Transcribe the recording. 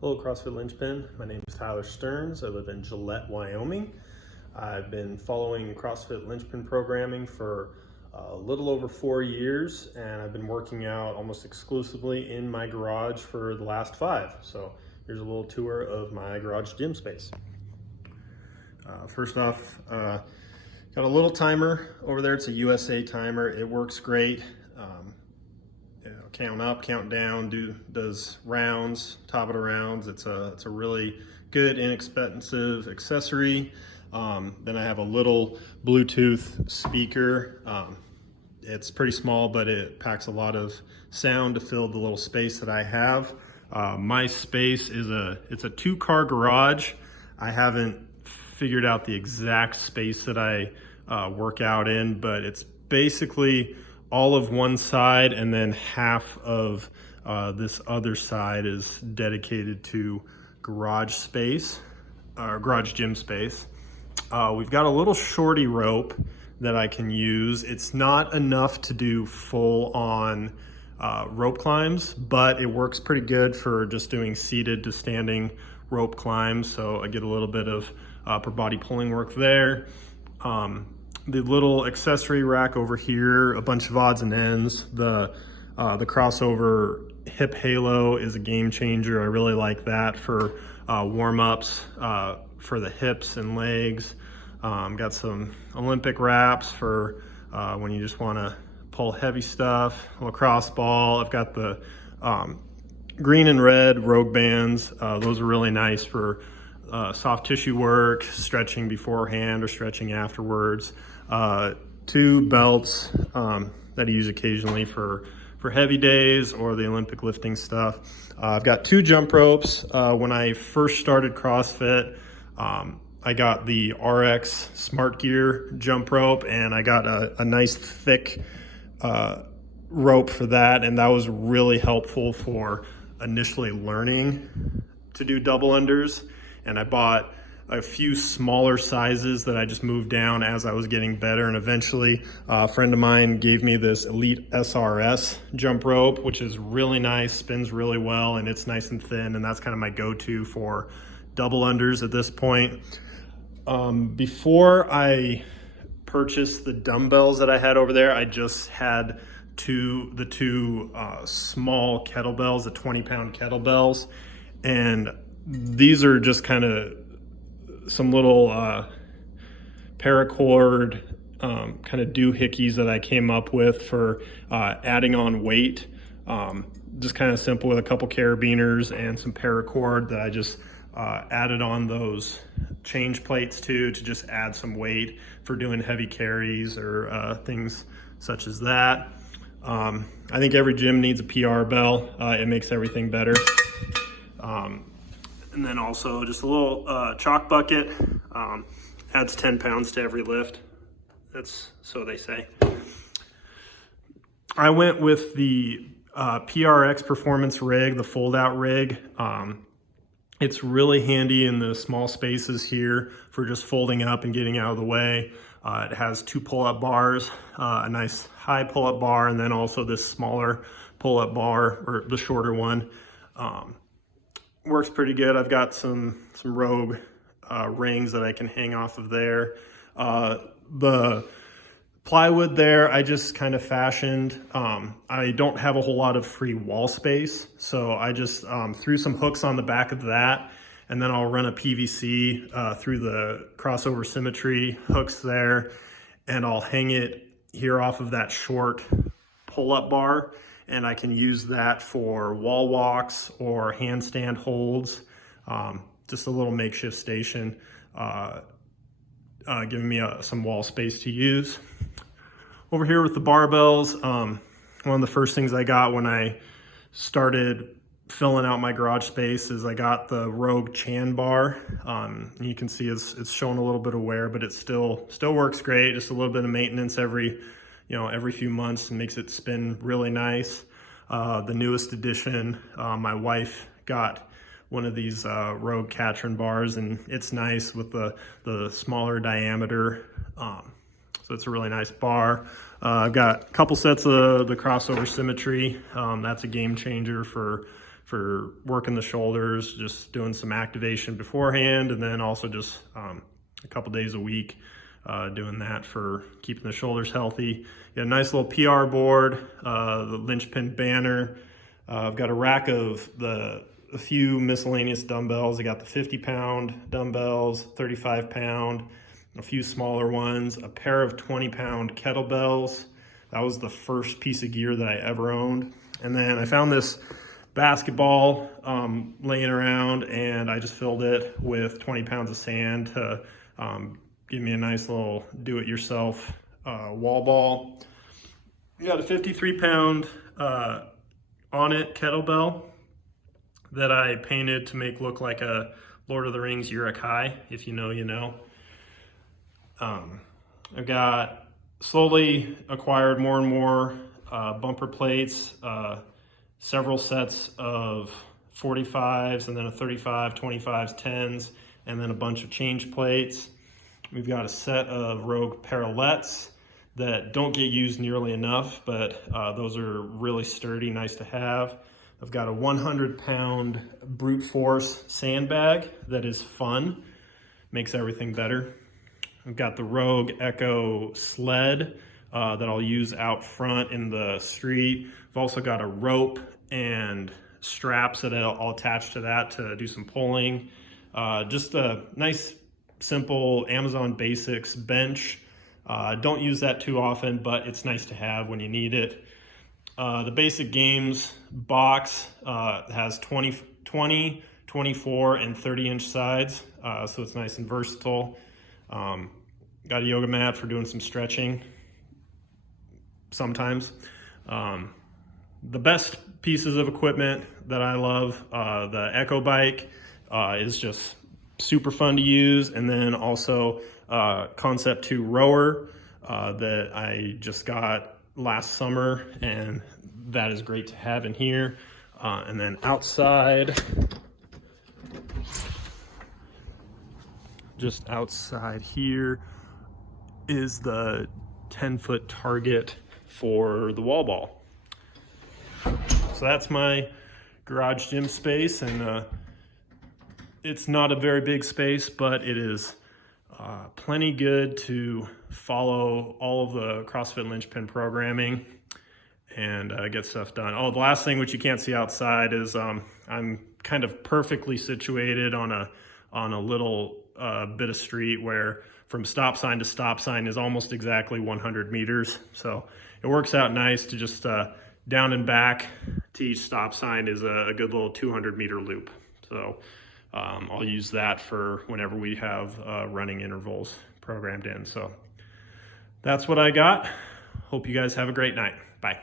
Hello, CrossFit Linchpin. My name is Tyler Stearns. I live in Gillette, Wyoming. I've been following CrossFit Linchpin programming for a little over 4 years, and I've been working out almost exclusively in my garage for the last 5. So here's a little tour of my garage gym space. First off, got a little timer over there. It's a USA timer. It works great. Count up, count down, does rounds, top of the rounds. It's a really good, inexpensive accessory. Then I have a little Bluetooth speaker. It's pretty small, but it packs a lot of sound to fill the little space that I have. My space is it's a 2-car garage. I haven't figured out the exact space that I work out in, but it's basically all of one side, and then half of this other side is dedicated to garage space, or garage gym space. We've got a little shorty rope that I can use. It's not enough to do full on rope climbs, but it works pretty good for just doing seated to standing rope climbs. So I get a little bit of upper body pulling work there. The little accessory rack over here, a bunch of odds and ends. The crossover hip halo is a game changer. I really like that for warm-ups for the hips and legs. Got some Olympic wraps for when you just want to pull heavy stuff. Lacrosse ball. I've got the green and red Rogue bands. Those are really nice for soft tissue work, stretching beforehand or stretching afterwards. 2 belts that I use occasionally for heavy days or the Olympic lifting stuff. I've got 2 jump ropes. When I first started CrossFit, I got the RX Smart Gear jump rope, and I got a nice thick rope for that, and that was really helpful for initially learning to do double unders. And I bought a few smaller sizes that I just moved down as I was getting better, and eventually a friend of mine gave me this EliteSRS jump rope, which is really nice, spins really well, and it's nice and thin, and that's kind of my go-to for double unders at this point. Before I purchased the dumbbells that I had over there, I just had the two small kettlebells, the 20-pound kettlebells, and these are just kind of some little paracord kind of doohickeys that I came up with for adding on weight. Just kind of simple with a couple carabiners and some paracord that I just added on those change plates to just add some weight for doing heavy carries or things such as that. I think every gym needs a PR bell. It makes everything better. And then also just a little chalk bucket, adds 10 pounds to every lift. That's so they say. I went with the PRX Performance rig, the fold out rig. It's really handy in the small spaces here for just folding up and getting out of the way. It has 2 pull-up bars, a nice high pull-up bar, and then also this smaller pull-up bar, or the shorter one. Works pretty good. I've got some Rogue rings that I can hang off of there. The plywood there, I just kind of fashioned. I don't have a whole lot of free wall space, so I just threw some hooks on the back of that, and then I'll run a PVC through the crossover symmetry hooks there, and I'll hang it here off of that short pull-up bar. And I can use that for wall walks or handstand holds. Just a little makeshift station, giving me some wall space to use. Over here with the barbells, one of the first things I got when I started filling out my garage space is I got the Rogue Chan bar. You can see it's showing a little bit of wear, but it still works great. Just a little bit of maintenance every few months, and makes it spin really nice. The newest addition, my wife got one of these Rogue Katrin bars, and it's nice with the smaller diameter. So it's a really nice bar. I've got a couple sets of the crossover symmetry. That's a game changer for for working the shoulders, just doing some activation beforehand, and then also just a couple days a week doing that for keeping the shoulders healthy. Got a nice little PR board, the Linchpin banner. I've got a rack of a few miscellaneous dumbbells. I got the 50-pound dumbbells, 35-pound, a few smaller ones, a pair of 20-pound kettlebells. That was the first piece of gear that I ever owned. And then I found this basketball laying around, and I just filled it with 20 pounds of sand to give me a nice little do-it-yourself wall ball. We got a 53-pound Onnit kettlebell that I painted to make look like a Lord of the Rings Uruk-hai. If you know, you know. I've got slowly acquired more and more bumper plates, several sets of 45s, and then a 35, 25s, 10s, and then a bunch of change plates. We've got a set of Rogue parallettes that don't get used nearly enough, but those are really sturdy, nice to have. I've got a 100-pound brute force sandbag that is fun, makes everything better. I've got the Rogue Echo sled that I'll use out front in the street. I've also got a rope and straps that I'll attach to that to do some pulling. Just a nice, simple Amazon Basics bench. Don't use that too often, but it's nice to have when you need it. The Basic Games box has 20, 24, and 30-inch sides, so it's nice and versatile. Got a yoga mat for doing some stretching sometimes. The best pieces of equipment that I love, the Echo bike is just super fun to use, and then also Concept 2 rower that I just got last summer, and that is great to have in here. And then outside, just outside here is the 10-foot target for the wall ball. So that's my garage gym space, and it's not a very big space, but it is plenty good to follow all of the CrossFit Linchpin programming and get stuff done. Oh, the last thing which you can't see outside is I'm kind of perfectly situated on a little bit of street where from stop sign to stop sign is almost exactly 100 meters. So it works out nice to just down and back to each stop sign is a good little 200-meter loop. So I'll use that for whenever we have running intervals programmed in. So that's what I got. Hope you guys have a great night. Bye.